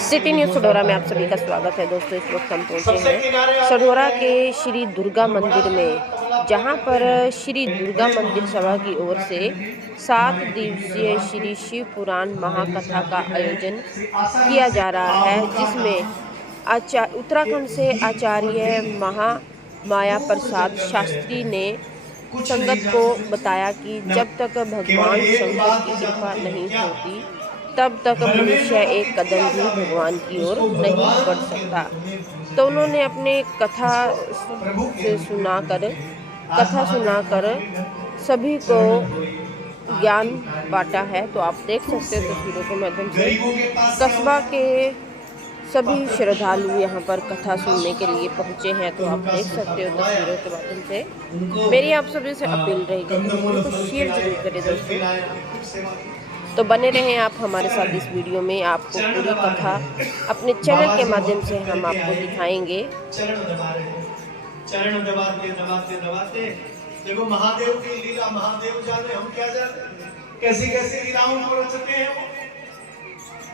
City news Sadhaura में आप सभी का स्वागत है। दोस्तों, इस वक्त हम पहुंचे हैं सढौरा के श्री दुर्गा मंदिर में, जहां पर श्री दुर्गा मंदिर सभा की ओर से 7 दिवसीय श्री शिव पुराण महाकथा का आयोजन किया जा रहा है, जिसमें उत्तराखंड से आचार्य महामाया प्रसाद शास्त्री ने संगत को बताया कि जब तक भगवान शंकर की कृपा नहीं होती तब तक मनुष्य एक कदम भी भगवान की ओर नहीं बढ़ सकता। तो उन्होंने अपने कथा सुनाकर सभी को ज्ञान बांटा है। तो आप देख सकते हो तस्वीरों के माध्यम से कस्बा के सभी श्रद्धालु यहाँ पर कथा सुनने के लिए पहुँचे हैं। तो आप देख सकते हो तस्वीरों के माध्यम से। मेरी आप सभी से अपील रहेगी कि वीडियो को शेयर जरूर करें दोस्तों। तो बने रहें आप हमारे साथ इस वीडियो में। आपको पूरी कथा अपने चैनल के माध्यम से हम आपको दिखाएंगे। चरण दबाते दबाते दबाते देखो महादेव की लीला, महादेव जाने हम क्या जाने, कैसी कैसी लीलाओं को रचते हैं वो।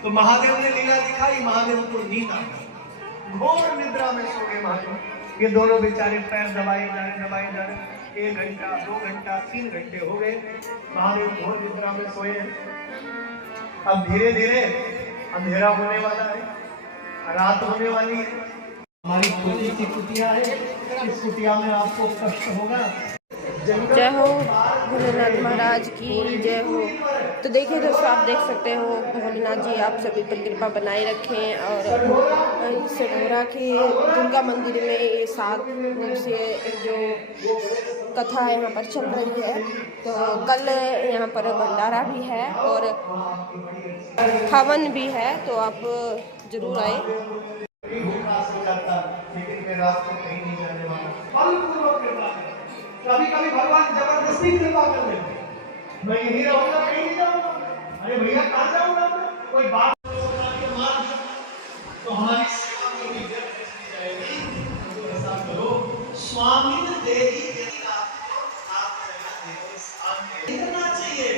तो महादेव ने लीला दिखाई, महादेव को नींद आ गई, घोर निद्रा में सो गए महादेव। ये दोनों बेचारे पैर दबाए जा रहे 1 घंटा 2 घंटा 3 घंटे हो गए, महादेव घोर निद्रा में सोए। अब धीरे धीरे अंधेरा होने वाला है, रात होने वाली है। हमारी छोटी सी कुटिया है, इस कुटिया में आपको कष्ट होगा। जय हो भोलेनाथ महाराज की जय हो। तो देखिए दोस्तों, आप देख सकते हो भोलेनाथ जी आप सभी पर कृपा बनाए रखें। और सढौरा के दुर्गा मंदिर में ये 7 दिन से जो कथा यहाँ पर चल रही है, तो कल यहाँ पर भंडारा भी है और हवन भी है, तो आप जरूर आए। कभी कभी भगवान जबरदस्ती कृपा कर देते हैं, मैं यही रहूंगा कहीं नहीं जाऊंगा। अरे भैया कहाँ जाऊंगा, कोई बात तो हमारी सेवा को भी व्यर्थ चली जाएगी। तो ऐसा करो, स्वामी ने दे ही करना चाहिए,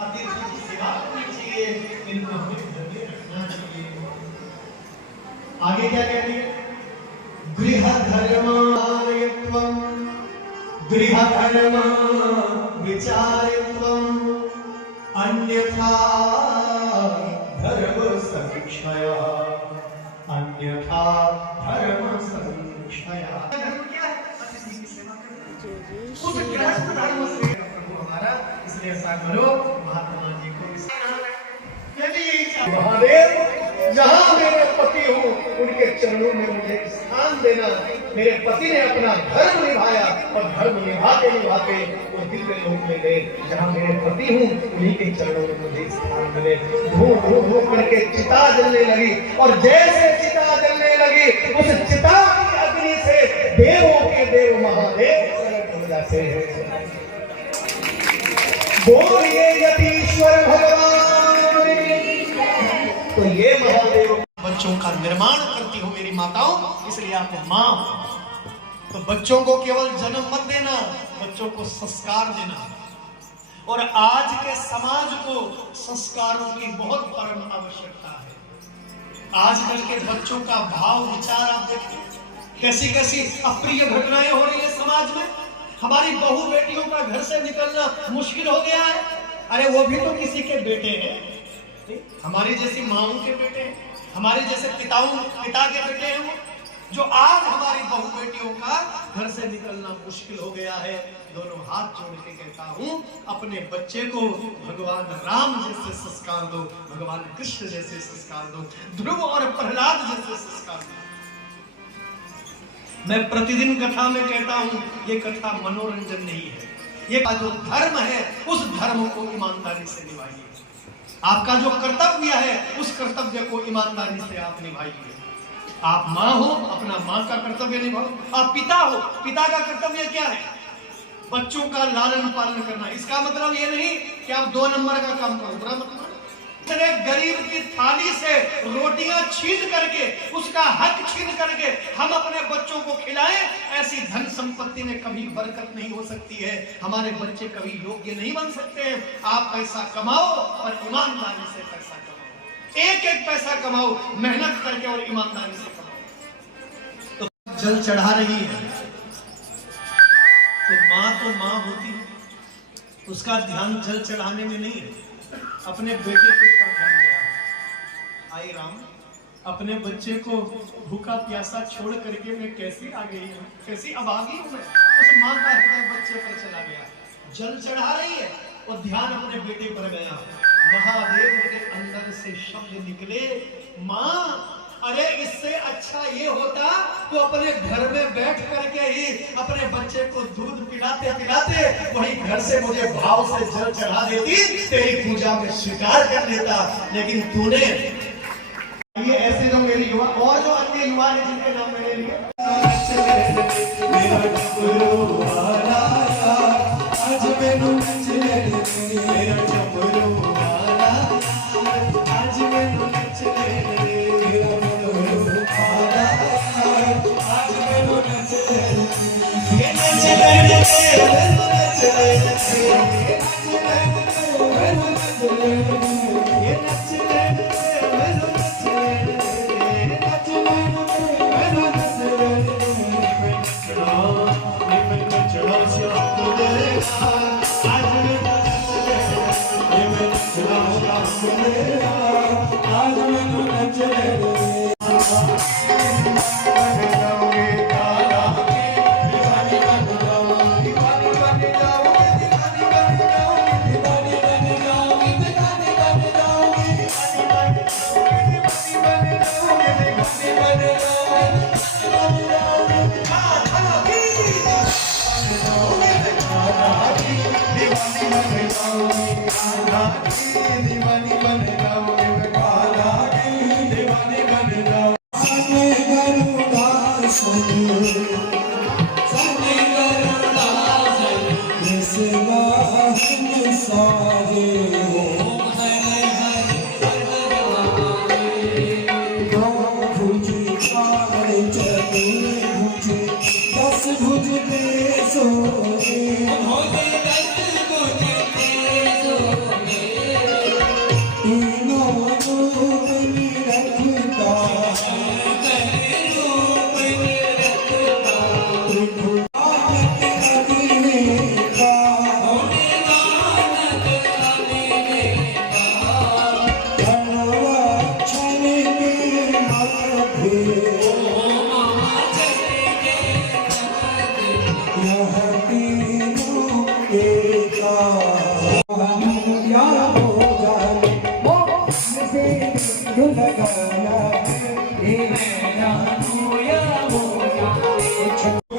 अतिथि की सेवा करनी चाहिए, इनको हमें रखना चाहिए। आगे क्या कहते हैं, गृह धर्म विचारित्वम् अन्यथा धर्म संक्षया, अन्यथा धर्म संक्षया। धर्म क्या है? अतिथि की सेवा करना। उस गृहस्थ धर्म से प्रभु हमारा, इसलिए ऐसा करो महात्मा जी को महादेव जहाँ मेरे पति हो उनके चरणों में मुझे स्थान देना। मेरे पति ने अपना धर्म निभाया और धर्म निभाते निभाते वो दिव्य लोक में गए। जहाँ मेरे पति हूँ उन्हीं के चरणों में मुझे स्थान मिले। धूप धूप धूप करके चिता जलने लगी और जैसे चिता जलने लगी उस चिता की अग्नि से देवों के देव महादेव प्रकट हो जाते हैं। बोलिए यतीश्वर भगवान। तो ये महादेव बच्चों का निर्माण करती हो मेरी माताओं, इसलिए आप मां हो। तो बच्चों को केवल जन्म मत देना, बच्चों को संस्कार देना। और आज के समाज को संस्कारों की बहुत परम आवश्यकता है। आजकल के बच्चों का भाव विचार आप देखिए, कैसी कैसी अप्रिय घटनाएं हो रही है समाज में। हमारी बहू बेटियों का घर से निकलना मुश्किल हो गया है। अरे वो भी तो किसी के बेटे हैं, हमारी जैसी माओं के बेटे हैं, हमारे जैसे पिता के बेटे हैं वो, जो आज हमारी बहू बेटियों का घर से निकलना मुश्किल हो गया है। दोनों हाथ जोड़ के कहता हूँ, अपने बच्चे को भगवान राम जैसे संस्कार दो, भगवान कृष्ण जैसे संस्कार दो, ध्रुव और प्रहलाद जैसे संस्कार दो। मैं प्रतिदिन कथा में कहता हूँ, ये कथा मनोरंजन नहीं है, ये जो धर्म है उस धर्म को ईमानदारी से निभाइए। आपका जो कर्तव्य है उस कर्तव्य को ईमानदारी से आप निभाइए। आप माँ हो, अपना माँ का कर्तव्य निभाओ। आप पिता हो, पिता का कर्तव्य क्या है? बच्चों का लालन पालन करना। इसका मतलब ये नहीं कि आप 2 नंबर का काम करो, बुरा मतलब। गरीब की थाली से रोटियां छीन करके, उसका हक छीन करके हम अपने बच्चों को खिलाएं, ऐसी धन संपत्ति में कभी बरकत नहीं हो सकती है। हमारे बच्चे कभी योग्य नहीं बन सकते हैं। आप पैसा कमाओ और ईमानदारी से पैसा कमाओ। एक एक पैसा कमाओ, मेहनत करके और ईमानदारी से कमाओ। तो जल चढ़ा रही है तो माँ होती है, उसका ध्यान जल चढ़ाने में नहीं है, अपने बेटे के ऊपर ध्यान दिया। आई राम, अपने बच्चे को भूखा प्यासा छोड़ करके मैं कैसी आ गई हूँ, कैसी अब आ गई हूँ मैं। उस माँ का हृदय बच्चे पर चला गया। जल चढ़ा रही है और ध्यान अपने बेटे पर गया। महादेव के अंदर से शब्द निकले, माँ अरे इससे अच्छा ये होता तो अपने घर में बैठ करके ही अपने बच्चे को दूध पिलाते पिलाते वही घर से मुझे भाव से जल चढ़ा देती, तेरी पूजा में स्वीकार कर लेता। लेकिन तूने ये ऐसे जो मेरे युवा और जो अन्य युवा हैं जिनके नाम मैंने लिए,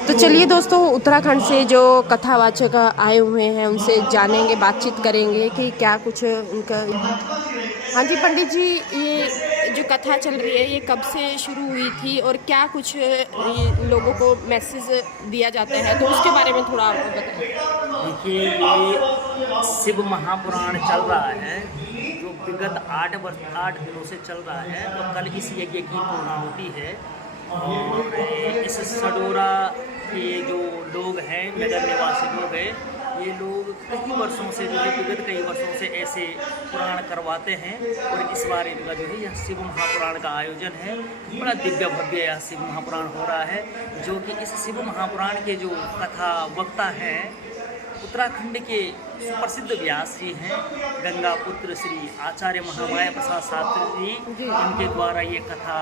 तो चलिए दोस्तों, उत्तराखंड से जो कथावाचक आए हुए हैं उनसे जानेंगे, बातचीत करेंगे कि क्या कुछ उनका। हाँ जी पंडित जी, ये जो कथा चल रही है ये कब से शुरू हुई थी और क्या कुछ लोगों को मैसेज दिया जाता है, तो उसके बारे में थोड़ा आपको बताएं। देखिए, ये शिव महापुराण चल रहा है जो विगत 8 दिनों से चल रहा है। तो कल इस यज्ञ की पूर्णाहुति है और इस सडोरा के जो लोग हैं, नगर निवासी लोग हैं, ये लोग कई वर्षों से जो है विगत कई वर्षों से ऐसे पुराण करवाते हैं। और इस बार इनका जो है यह शिव महापुराण का आयोजन है। बड़ा दिव्य भव्य यह शिव महापुराण हो रहा है, जो कि इस शिव महापुराण के जो कथा वक्ता हैं उत्तराखंड के सुप्रसिद्ध व्यास जी हैं, गंगा पुत्र श्री आचार्य महामाया प्रसाद शास्त्री जी, इनके द्वारा ये कथा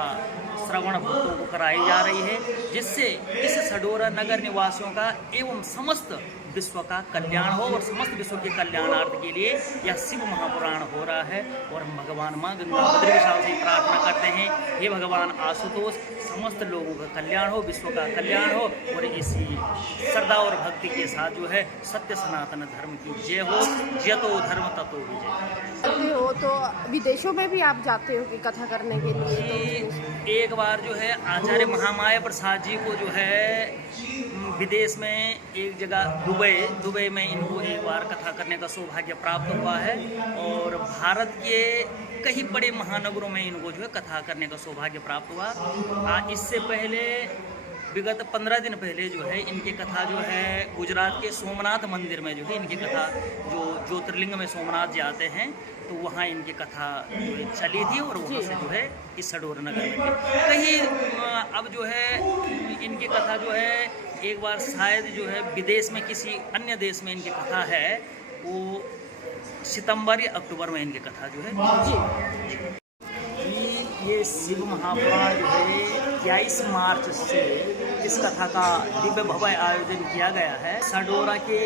श्रवण भक्तों को कराई जा रही है, जिससे इस सडोरा नगर निवासियों का एवं समस्त विश्व का कल्याण हो और समस्त विश्व के कल्याणार्थ के लिए यह शिव महापुराण हो रहा है। और हम भगवान माँ गंगा बद्र से प्रार्थना करते हैं, हे भगवान आशुतोष, समस्त लोगों का कल्याण हो, विश्व का कल्याण हो और इसी श्रद्धा और भक्ति के साथ जो है सत्य सनातन धर्म की जय हो। जयतो धर्म ततो विजय। हो तो विदेशों में भी आप जाते हो कि कथा करने के लिए? तो एक बार जो है आचार्य महामाया प्रसाद जी को जो है विदेश में एक जगह दुबई में इनको एक बार कथा करने का सौभाग्य प्राप्त हुआ है। और भारत के कई बड़े महानगरों में इनको जो है कथा करने का सौभाग्य प्राप्त हुआ। इससे पहले विगत 15 दिन पहले जो है इनकी कथा जो है गुजरात के सोमनाथ मंदिर में जो है इनकी कथा, जो ज्योतिर्लिंग में सोमनाथ जाते हैं तो वहाँ इनकी कथा जो है चली थी और वहाँ से जो है इस सडोर नगर में कहीं अब जो है इनकी कथा जो है एक बार शायद जो है विदेश में किसी अन्य देश में इनकी कथा है, वो सितंबर या अक्टूबर में इनकी कथा जो है। ये शिव महापुराण जो है 21 मार्च से इस कथा का दिव्य भव्य आयोजन किया गया है। सडोरा के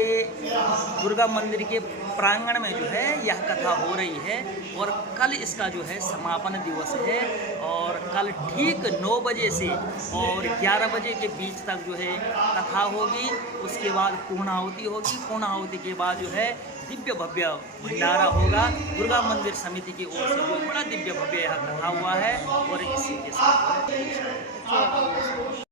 दुर्गा मंदिर के प्रांगण में जो है यह कथा हो रही है और कल इसका जो है समापन दिवस है और कल ठीक 9 बजे से और 11 बजे के बीच तक जो है कथा होगी। उसके बाद पूर्णाहुति होगी, पूर्णाहुति के बाद जो है दिव्य भव्य भंडारा होगा। दुर्गा मंदिर समिति की ओर से जो बड़ा दिव्य भव्य यह कथा हुआ है और इसी के साथ